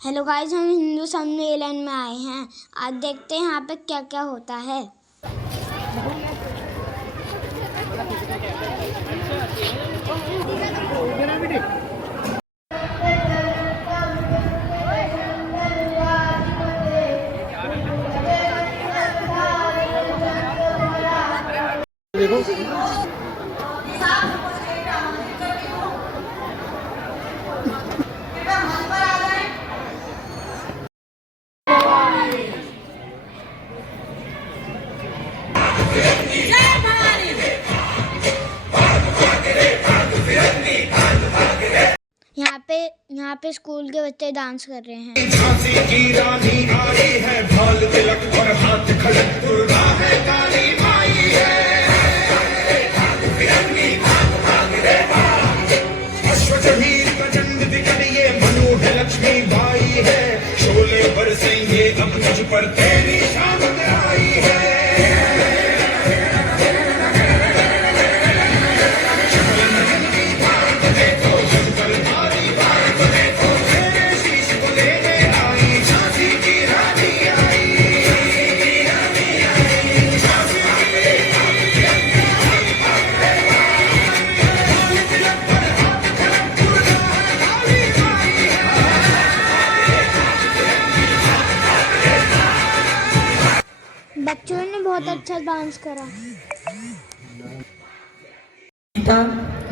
Hello guys, हम हिंदू सम्मेलन में आए हैं। आज देखते हैं यहाँ पे क्या क्या होता है। यहाँ पे स्कूल के बच्चे डांस कर रहे हैं। झांसी की रानी आई है, भाल तिलक और हाथ खड़क दुर्गा है, काली माई है। अश्वत्थवीर प्रचंड विकट ये मनु है, लक्ष्मी बाई है। शोले बरसेंगे अब तुझ पर, तेरी शान आई है। बच्चों ने बहुत अच्छा डांस करा। सीता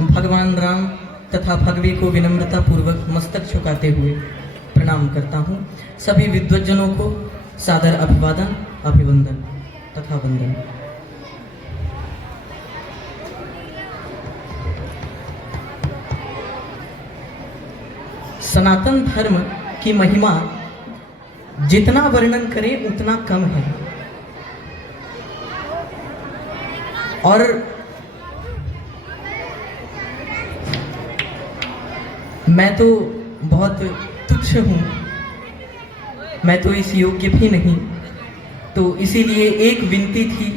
भगवान राम तथा भगवे को विनम्रता पूर्वक मस्तक झुकाते हुए प्रणाम करता हूँ। सभी विद्वज्जनों को सादर अभिवादन, अभिवंदन तथा वंदन। सनातन धर्म की महिमा जितना वर्णन करें उतना कम है, और मैं तो बहुत तुच्छ हूँ, मैं तो इस योग्य भी नहीं। तो इसीलिए एक विनती थी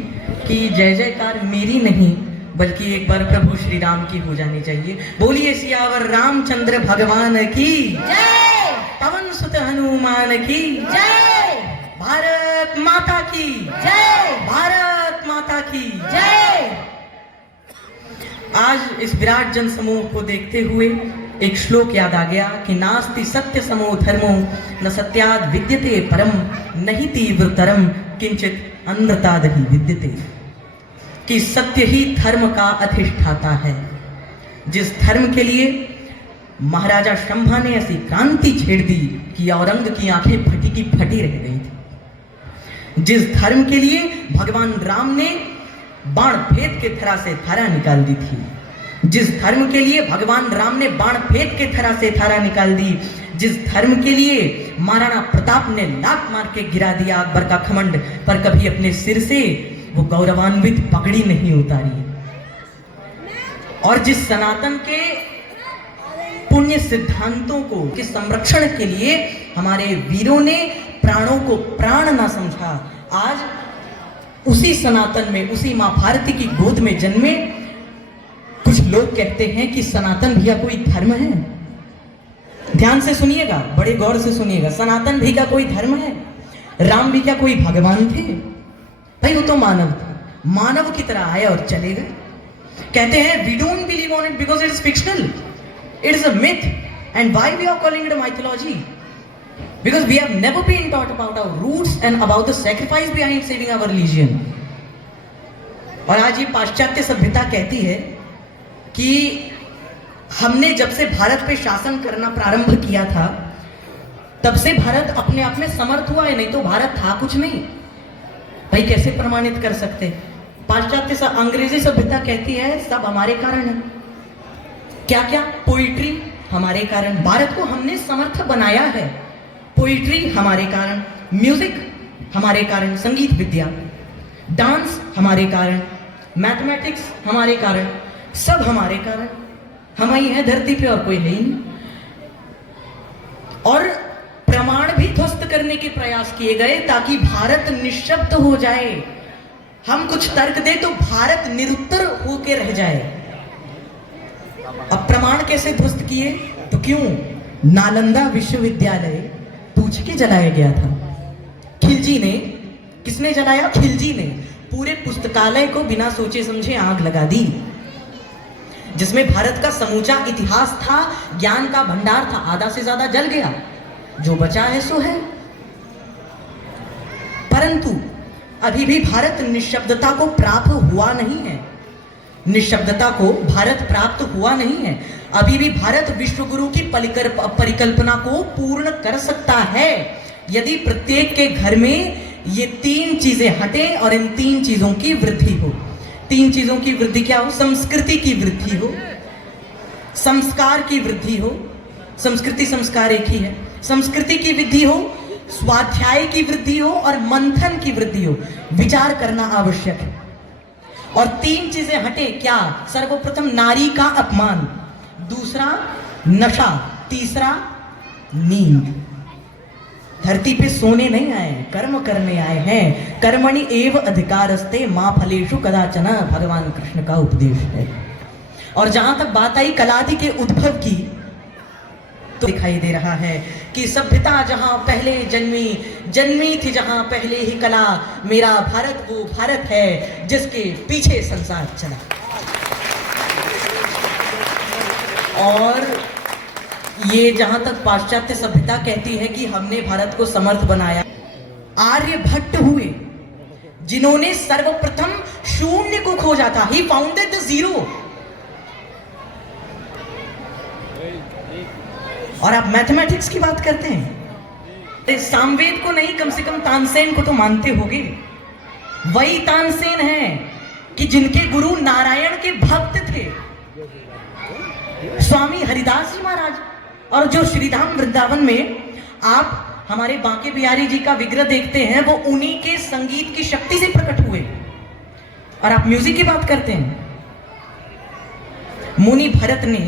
कि जय जयकार मेरी नहीं बल्कि एक बार प्रभु श्री राम की हो जानी चाहिए। बोलिए सियावर रामचंद्र भगवान की जय, पवन सुत हनुमान की जय, भारत माता की जय, भारत माता की जय। आज इस विराट जन समूह को देखते हुए एक श्लोक याद आ गया कि नास्ति सत्य समो धर्मो न सत्याद विद्यते परम नहीं तीव्रतरम किंचित अनृतादहि विद्यते। कि सत्य ही धर्म का अधिष्ठाता है। जिस धर्म के लिए महाराजा शंभा ने ऐसी क्रांति छेड़ दी कि औरंग की आंखें फटी की फटी रह गई थी, जिस धर्म के लिए भगवान राम ने बाण फेंक के थरा से थारा निकाल दी थी, जिस धर्म के लिए भगवान राम ने बाण फेंक के थरा से थारा निकाल दी, जिस धर्म के लिए महाराणा प्रताप ने लात मार के गिरा दिया अकबर का खमंड, पर कभी अपने सिर से वो गौरवान्वित पगड़ी नहीं उतारी, और जिस सनातन के पुण्य सिद्धांतों को के संरक्षण के लिए हमारे वीरों ने प्राणों को प्राण ना समझा, आज उसी सनातन में, उसी मां भारती की गोद में जन्मे कुछ लोग कहते हैं कि सनातन भी कोई धर्म है। ध्यान से सुनिएगा, बड़े गौर से सुनिएगा। सनातन भी का कोई धर्म है? राम भी क्या कोई भगवान थे? भाई वो तो मानव थे, मानव की तरह आए और चले गए। कहते हैं we don't believe on it because it is fictional, it is a myth, and why we are calling it a mythology? Because we have never been taught about our roots and about the sacrifice behind saving our religion. और आज ये पाश्चात्य सभ्यता कहती है कि हमने जब से भारत पे शासन करना प्रारंभ किया था तब से भारत अपने आप में समर्थ हुआ है, नहीं तो भारत था कुछ नहीं। भाई कैसे प्रमाणित कर सकते? पाश्चात्य अंग्रेजी सभ्यता कहती है सब हमारे कारण है। क्या क्या? पोइट्री हमारे कारण, भारत को हमने समर्थ बनाया है। पोइट्री हमारे कारण, म्यूजिक हमारे कारण, संगीत विद्या, डांस हमारे कारण, मैथमेटिक्स हमारे कारण, सब हमारे कारण। हम ही हैं धरती पे और कोई नहीं। और प्रमाण भी ध्वस्त करने के प्रयास किए गए ताकि भारत निशब्द हो जाए। हम कुछ तर्क दे तो भारत निरुत्तर होकर रह जाए। अब प्रमाण कैसे ध्वस्त किए? तो क्यों नालंदा विश्वविद्यालय पूछ के जलाया गया था। खिलजी ने, किसने जलाया? खिलजी ने पूरे पुस्तकालय को बिना सोचे समझे आग लगा दी, जिसमें भारत का समूचा इतिहास था, ज्ञान का भंडार था, आधा से ज्यादा जल गया। जो बचा है सो है। परंतु अभी भी भारत निशब्दता को प्राप्त हुआ नहीं है। निशब्दता को भारत प्राप्त हुआ नहीं है। अभी भी भारत विश्व गुरु की परिकल्पना को पूर्ण कर सकता है, यदि प्रत्येक के घर में ये 3 चीजें हटें और इन 3 चीजों की वृद्धि हो। 3 चीजों की वृद्धि क्या हो? संस्कृति की वृद्धि हो, संस्कार की वृद्धि हो। संस्कृति संस्कार एक ही है। संस्कृति की वृद्धि हो, स्वाध्याय की वृद्धि हो और मंथन की वृद्धि हो। विचार करना आवश्यक है। और 3 चीजें हटे क्या? सर्वप्रथम नारी का अपमान, दूसरा नशा, तीसरा नींद। धरती पे सोने नहीं आए, कर्म करने आए हैं। कर्मणि एव अधिकारस्ते मां फलेषु कदाचन, भगवान कृष्ण का उपदेश है। और जहां तक बात आई कलादि के उद्भव की, तो दिखाई दे रहा है कि सभ्यता जहां पहले जन्मी थी, जहां पहले ही कला, मेरा भारत वो भारत है जिसके पीछे संसार चला। और ये जहां तक पाश्चात्य सभ्यता कहती है कि हमने भारत को समर्थ बनाया, आर्यभट्ट हुए जिन्होंने सर्वप्रथम शून्य को खोजा था। ही फाउंडेड द जीरो। और आप मैथमेटिक्स की बात करते हैं, सामवेद को नहीं, कम से कम तानसेन को तो मानते होंगे। वही तानसेन है कि जिनके गुरु नारायण के भक्त थे, स्वामी हरिदास जी महाराज। और जो श्रीधाम वृंदावन में आप हमारे बांके बिहारी जी का विग्रह देखते हैं, वो उन्हीं के संगीत की शक्ति से प्रकट हुए। और आप म्यूजिक की बात करते हैं, मुनि भरत ने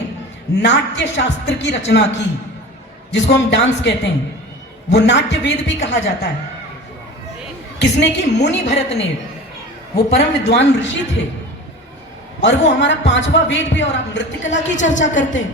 नाट्य शास्त्र की रचना की, जिसको हम डांस कहते हैं। वो नाट्य वेद भी कहा जाता है। किसने की? मुनि भरत ने। वो परम विद्वान ऋषि थे और वो हमारा 5वां वेद भी। और आप नृत्य कला की चर्चा करते हैं,